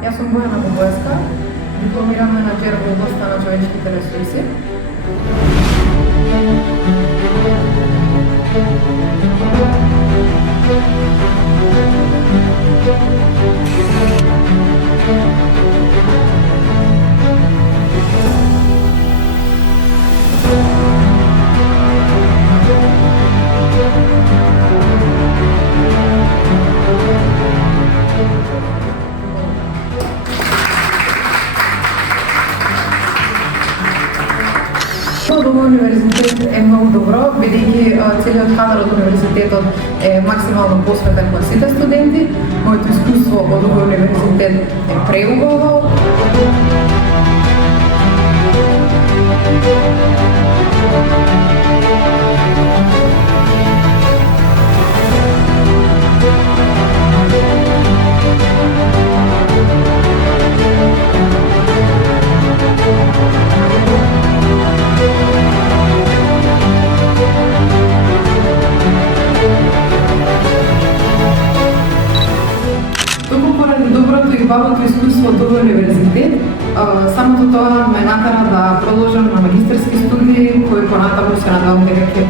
Јас сум Бојана Богоевска, дипломиран менаџер во областа на човечките ресурси. Во универзитет е многу добро, бидејќи целиот кадар од универзитетот е максимално посветен кон сите студенти. Моето искуство од овој универзитет е преубаво. Доброто и бавното искуство од овој универзитет, самото тоа ме накара да продолжам на магистерски студии, кои понатаму се надевам дека ќе